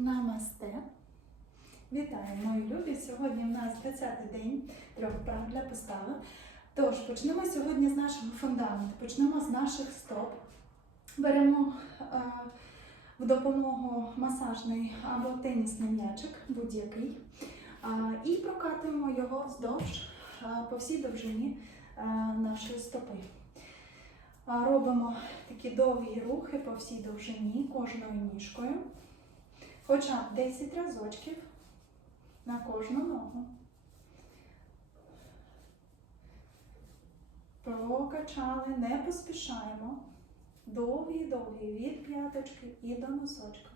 Намасте. Вітаю, мої любі! Сьогодні у нас 20-й день трьох вправ для постави. Тож, почнемо сьогодні з нашого фундаменту. Почнемо з наших стоп. Беремо е, в допомогу масажний або тенісний м'ячик, будь-який, е, і прокатуємо його вздовж е, по всій довжині е, нашої стопи. Е, Робимо такі довгі рухи по всій довжині кожною ніжкою. Хоча 10 разочків на кожну ногу. Прокачали, не поспішаємо. Довгі-довгі від п'яточки і до носочка.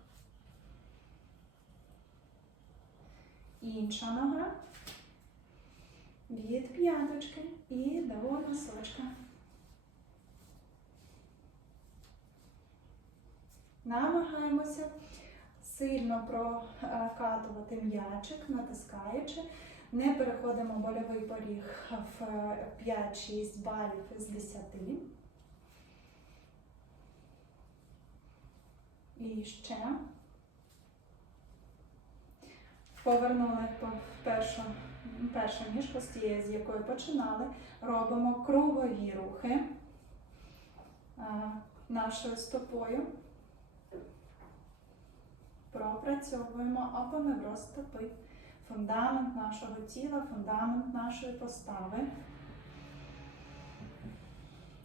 Інша нога. Від п'яточки і до носочка. Намагаємося сильно прокатувати м'ячик, натискаючи. Не переходимо больовий поріг в 5-6 балів із 10. І ще. Повернули по першу, першу ніжку з тієї, з якої починали. Робимо кругові рухи нашою стопою пропрацьовуємо апоневроз стопи, фундамент нашого тіла, фундамент нашої постави.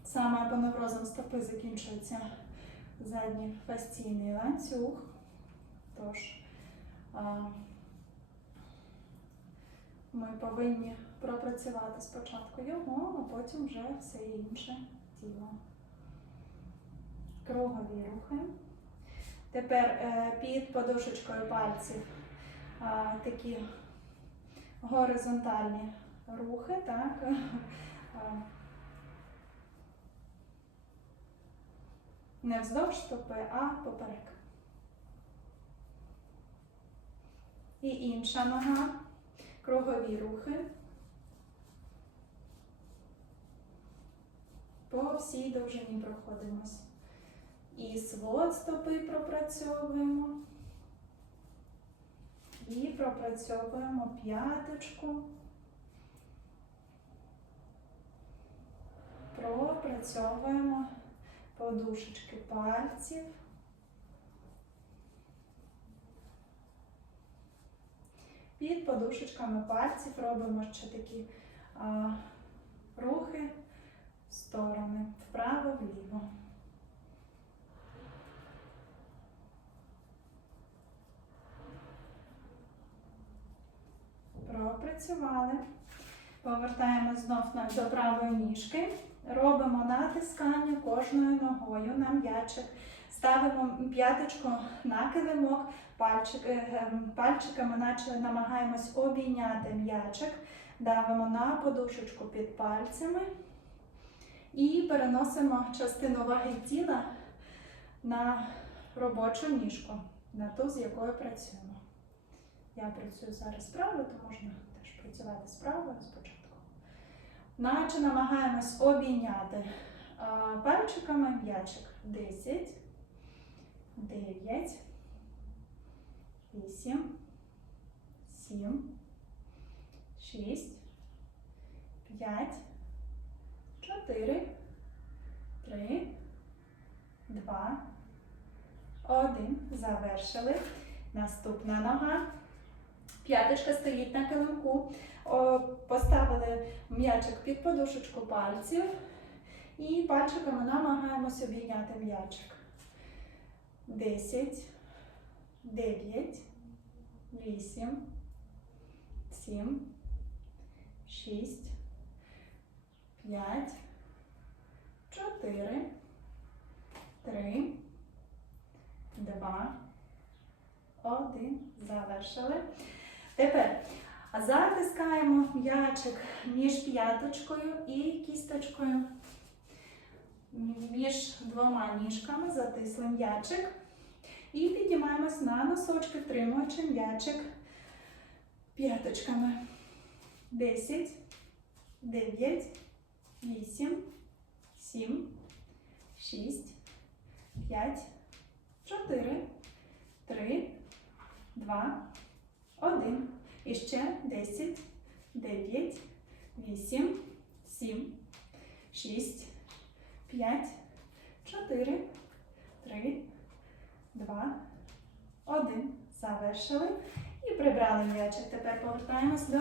Саме апоневрозом стопи закінчується задній фасційний ланцюг. Тож ми повинні пропрацювати спочатку його, а потім вже все інше тіло. Кругові рухи. Тепер е, під подушечкою пальців такі горизонтальні рухи, так? Не вздовж стопи, а поперек. І інша нога, кругові рухи. По всій довжині проходимось. І свод стопи пропрацьовуємо. І пропрацьовуємо п'яточку. Пропрацьовуємо подушечки пальців. Під подушечками пальців робимо ще такі а, рухи в сторони, вправо-вліво. Пропрацювали. Повертаємо знов до правої ніжки. Робимо натискання кожною ногою на м'ячик. Ставимо п'яточку на килимок, пальчик, е, пальчиками наче намагаємось обійняти м'ячик. Давимо на подушечку під пальцями і переносимо частину ваги тіла на робочу ніжку, на ту, з якою працюємо. Я працюю зараз справою, то можна працювати справою спочатку. Наче намагаємось обійняти пальчиками м'ячик. 10, 9, 8, 7, 6, 5, 4, 3, 2, 1. Завершили. Наступна нога. П'яточка стоїть на килимку. Поставили м'ячик під подушечку пальців і пальчиками намагаємося обійняти м'ячик. 10, 9, 8, 7, 6, 5, 4, 3, 2, 1. Завершили. Тепер затискаємо м'ячик між п'яточкою і кісточкою. Між двома ніжками затисли м'ячик. І піднімаємось на носочки, втримуючи м'ячик п'яточками. 10, 9, 8, 7, 6, 5, 4, 3, два, один. І ще десять, дев'ять, вісім, сім, шість, п'ять, чотири, три, два, один. Завершили. І прибрали м'ячик. Тепер повертаємось до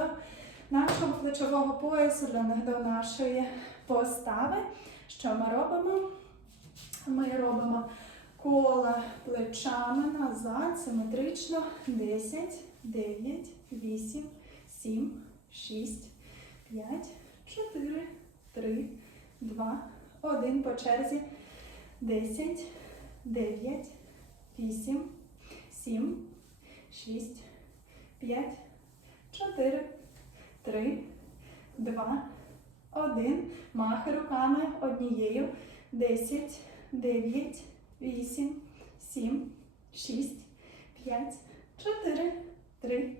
нашого плечового поясу, до нашої постави. Що ми робимо? Ми робимо коло плечами назад, симетрично. 10, 9, 8, 7, 6, 5, 4, 3, 2, 1 по черзі. 10, 9, 8, 7, 6, 5, 4, 3, 2, 1. Махи руками однією. 10, 9, 8, 7, 6, 5, 4, 3,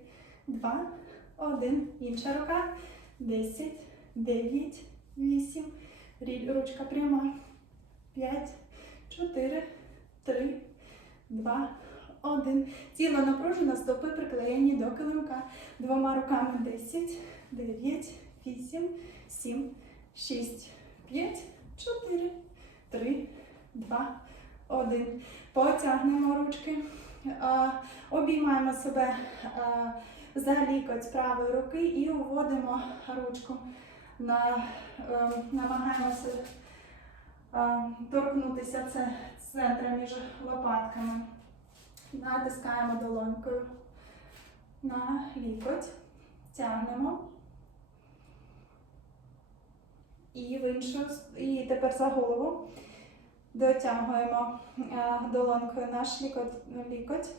2, 1. Інша рука. 10, 9, 8. Ручка пряма. 5, 4, 3, 2, 1. Тіло напружено, стопи приклеєні до килимка. Двома руками 10, 9, 8, 7, 6, 5, 4, 3, 2, 1. Потягнемо ручки. Обіймаємо себе за лікоть правої руки і уводимо ручку. Е, намагаємося торкнутися це центра між лопатками. Натискаємо долонькою на лікоть, тягнемо. І в іншу, і тепер за голову дотягуємо е, долонькою наш лікоть,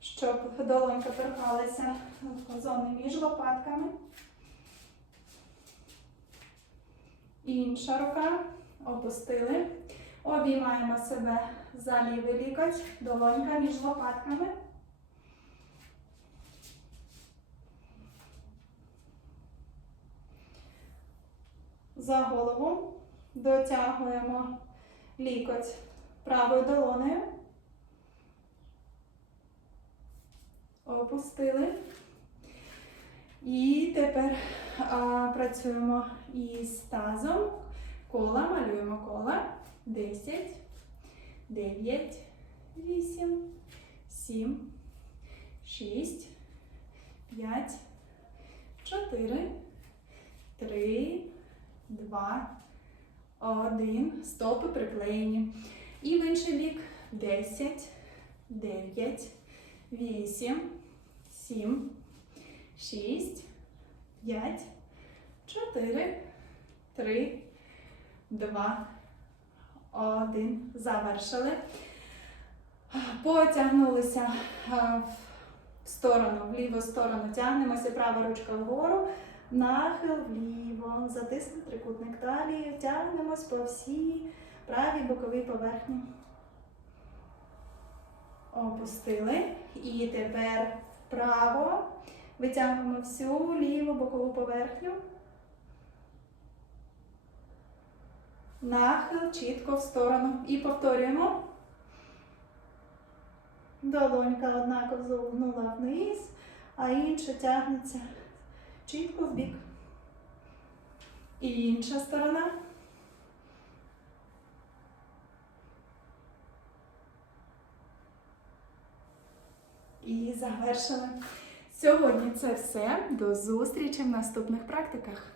щоб долонька торкалася зони між лопатками. Інша рука опустили. Обіймаємо себе за лівий лікоть, долонька між лопатками. За голову дотягуємо лікоть. Правою долонею. Опустили. І тепер а, працюємо із тазом. Кола, малюємо кола. 10, 9, 8, 7, 6, 5, 4, 3, 2, 1. Стопи приклеєні. І в інший бік 10, 9, 8, 7, 6, 5, 4, 3, 2, 1. Завершили. Потягнулися в сторону, в ліву сторону. Тягнемося, права ручка вгору. Нахил вліво. Затиснув трикутник талії. Тягнемось по всій правій боковій поверхні. Опустили. І тепер вправо. Витягнемо всю ліву бокову поверхню. Нахил чітко в сторону. І повторюємо. Долонька однаково зогнула вниз, а інша тягнеться чітко в бік. І інша сторона. І завершили. Сьогодні це все. До зустрічі в наступних практиках.